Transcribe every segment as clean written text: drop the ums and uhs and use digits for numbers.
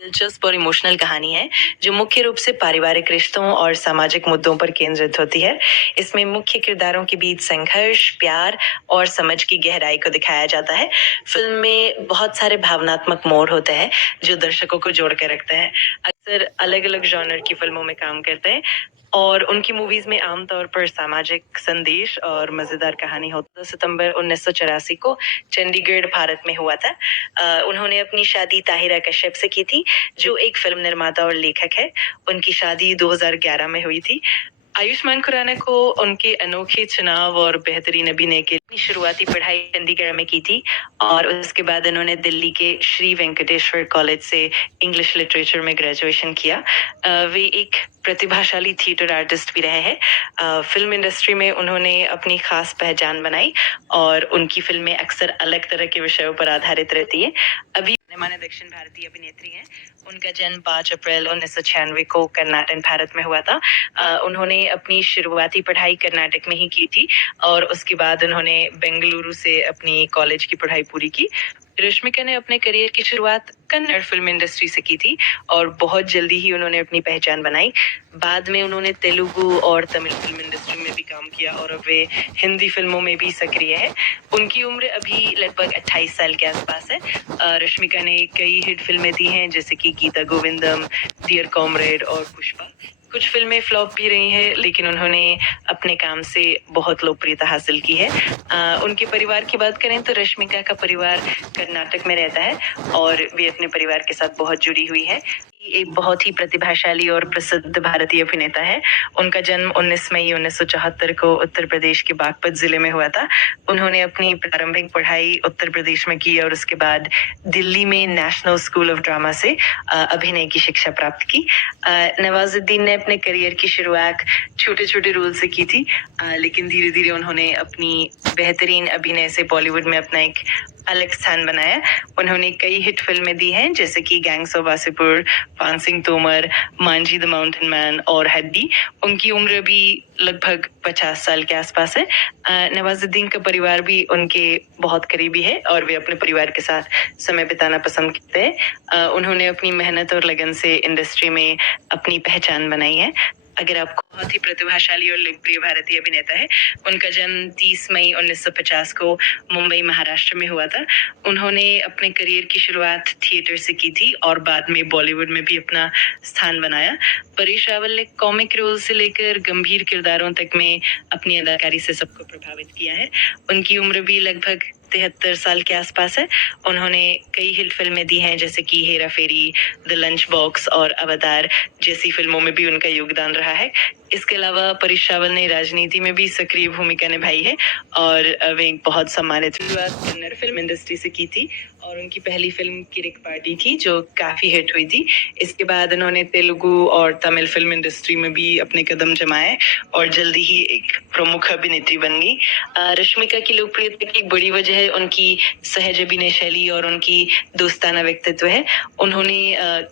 दिलचस्प और इमोशनल कहानी है जो मुख्य रूप से पारिवारिक रिश्तों और सामाजिक मुद्दों पर केंद्रित होती है। इसमें मुख्य किरदारों के बीच संघर्ष, प्यार और समझ की गहराई को दिखाया जाता है। फिल्म में बहुत सारे भावनात्मक मोड़ होते हैं जो दर्शकों को जोड़ कर रखते हैं। अक्सर अलग-अलग जॉनर की फिल्मों में काम करते हैं और उनकी मूवीज में आमतौर पर सामाजिक संदेश और मजेदार कहानी होती है। 2 सितंबर 1984 को चंडीगढ़, भारत में हुआ था। उन्होंने अपनी शादी ताहिरा कश्यप से की थी, जो एक फिल्म निर्माता और लेखक है। उनकी शादी 2011 में हुई थी। आयुष्मान खुराना को उनके अनोखे चुनाव और बेहतरीन अभिनय के लिए शुरुआती पढ़ाई चंडीगढ़ में की थी और उसके बाद उन्होंने दिल्ली के श्री वेंकटेश्वर कॉलेज से इंग्लिश लिटरेचर में ग्रेजुएशन किया। वे एक प्रतिभाशाली थिएटर आर्टिस्ट भी रहे हैं। फिल्म इंडस्ट्री में उन्होंने अपनी खास पहचान बनाई और उनकी फिल्में अक्सर अलग तरह के विषयों पर आधारित रहती है। अभी माने दक्षिण भारतीय अभिनेत्री हैं। उनका जन्म 5 अप्रैल 1996 को कर्नाटक, भारत में हुआ था। उन्होंने अपनी शुरुआती पढ़ाई कर्नाटक में ही की थी और उसके बाद उन्होंने बेंगलुरु से अपनी कॉलेज की पढ़ाई पूरी की। रश्मिका ने अपने करियर की शुरुआत कन्नड़ फिल्म इंडस्ट्री से की थी और बहुत जल्दी ही उन्होंने अपनी पहचान बनाई। बाद में उन्होंने तेलुगु और तमिल फिल्म इंडस्ट्री में भी काम किया और अब वे हिंदी फिल्मों में भी सक्रिय है। उनकी उम्र अभी लगभग 28 साल के आसपास है। रश्मिका ने कई हिट फिल्में दी हैं जैसे कि गीता गोविंदम, डियर कॉमरेड और पुष्पा। कुछ फिल्में फ्लॉप भी रही हैं, लेकिन उन्होंने अपने काम से बहुत लोकप्रियता हासिल की है। उनके परिवार की बात करें तो रश्मिका का परिवार कर्नाटक में रहता है और वे अपने परिवार के साथ बहुत जुड़ी हुई है। एक बहुत ही प्रतिभाशाली और प्रसिद्ध भारतीय अभिनेता है। उनका जन्म 19 मई 1974 को उत्तर प्रदेश के बागपत जिले में हुआ था। उन्होंने अपनी प्रारंभिक पढ़ाई उत्तर प्रदेश में की और उसके बाद दिल्ली में नेशनल स्कूल ऑफ ड्रामा से अभिनय की शिक्षा प्राप्त की। नवाजुद्दीन ने अपने करियर की शुरुआत छोटे-छोटे रोल से की थी, लेकिन धीरे-धीरे उन्होंने अपनी बेहतरीन अभिनय से बॉलीवुड में अपना एक अलग स्थान बनाया। उन्होंने कई हिट फिल्में दी हैं जैसे कि गैंग्स ऑफ वासेपुर, पान Singh Tomar, Manjhi the mountain man और हड्डी। उनकी उम्र भी लगभग 50 साल के आसपास है। नवाजुद्दीन का परिवार भी उनके बहुत करीबी है और वे अपने परिवार के साथ समय बिताना पसंद करते हैं। उन्होंने अपनी मेहनत और लगन से इंडस्ट्री में अपनी पहचान बनाई है। अगर आपको बहुत ही प्रतिभाशाली और लोकप्रिय भारतीय अभिनेता है। उनका जन्म 30 मई 1950 को मुंबई, महाराष्ट्र में हुआ था। उन्होंने अपने करियर की शुरुआत थिएटर से की थी और बाद में बॉलीवुड में भी अपना स्थान बनाया। परेश रावल ने कॉमिक रोल से लेकर गंभीर किरदारों तक में अपनी अदाकारी से सबको प्रभावित किया है। उनकी उम्र भी लगभग 73 साल के आसपास है। उन्होंने कई हिट फिल्में दी हैं जैसे कि हेरा फेरी, द लंच बॉक्स और अवतार जैसी फिल्मों में भी उनका योगदान रहा है। इसके अलावा परेश रावल ने राजनीति में भी सक्रिय भूमिका निभाई है और वे एक बहुत सम्मानित शुरुआत कन्नड़ फिल्म इंडस्ट्री से की थी और उनकी पहली फिल्म किरिक पार्टी थी जो काफी हिट हुई थी। इसके बाद उन्होंने तेलुगु और तमिल फिल्म इंडस्ट्री में भी अपने कदम जमाए और जल्दी ही एक प्रमुख अभिनेत्री बन गई। रश्मिका की लोकप्रियता की एक बड़ी वजह है उनकी सहज अभिनय शैली और उनकी दोस्ताना व्यक्तित्व है। उन्होंने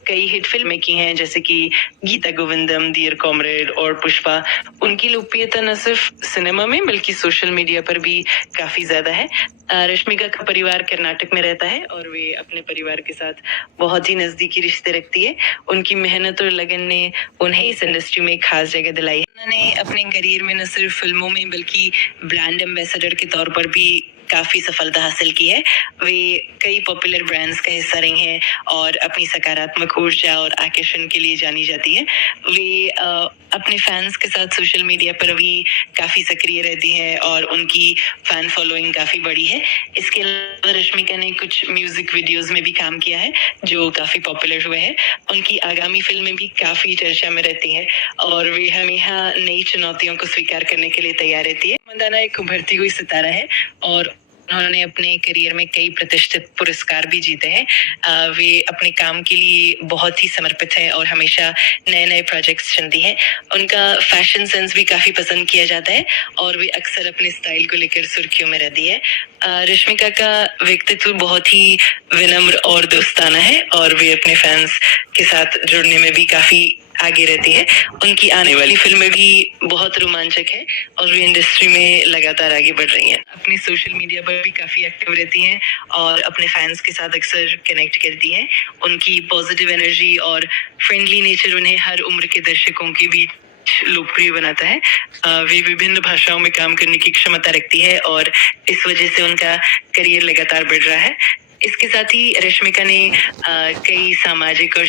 कई हिट फिल्में की हैं जैसे कि गीता गोविंदम, डियर कॉमरेड और पुष्पा। उनकी लोकप्रियता न सिर्फ सिनेमा में बल्कि सोशल मीडिया पर भी काफी ज्यादा है। रश्मिका का परिवार कर्नाटक में रहता है और वे अपने परिवार के साथ बहुत ही नजदीकी रिश्ते रखती है। उनकी मेहनत और लगन ने उन्हें इस इंडस्ट्री में एक खास जगह दिलाई है। उन्होंने अपने करियर में न सिर्फ फिल्मों में बल्कि ब्रांड एम्बेसडर के तौर पर भी काफी सफलता हासिल की है। वे कई पॉपुलर ब्रांड्स का हिस्सा रही हैं और अपनी सकारात्मक ऊर्जा और आकर्षण के लिए जानी जाती है। वे अपने फैंस के साथ सोशल मीडिया पर भी काफी सक्रिय रहती हैं और उनकी फैन फॉलोइंग काफी बड़ी है। इसके अलावा रश्मिका ने कुछ म्यूजिक वीडियोस में भी काम किया है जो काफी पॉपुलर हुए हैं। उनकी आगामी फिल्में भी काफी चर्चा में रहती हैं और वे हमेशा नई चुनौतियों को स्वीकार करने के लिए तैयार रहती है। मंदाना एक उभरती हुई सितारा है और उन्होंने अपने करियर में कई प्रतिष्ठित पुरस्कार भी जीते हैं। वे अपने काम के लिए बहुत ही समर्पित है और हमेशा नए नए प्रोजेक्ट्स चुनती हैं। उनका फैशन सेंस भी काफी पसंद किया जाता है और वे अक्सर अपने स्टाइल को लेकर सुर्खियों में रहती है। रश्मिका का व्यक्तित्व बहुत ही विनम्र और दोस्ताना है और वे अपने फैंस के साथ जुड़ने में भी काफी आगे रहती है। उनकी आने वाली फिल्में भी बहुत रोमांचक है और वे इंडस्ट्री में लगातार आगे बढ़ रही हैं। अपने सोशल मीडिया पर भी काफी एक्टिव रहती हैं और अपने फैंस के साथ अक्सर कनेक्ट करती हैं। उनकी पॉजिटिव एनर्जी और फ्रेंडली नेचर उन्हें हर उम्र के दर्शकों के बीच लोकप्रिय बनाता है। वे विभिन्न भाषाओं में काम करने की क्षमता रखती है और इस वजह से उनका करियर लगातार बढ़ रहा है। इसके साथ ही रश्मिका ने कई सामाजिक और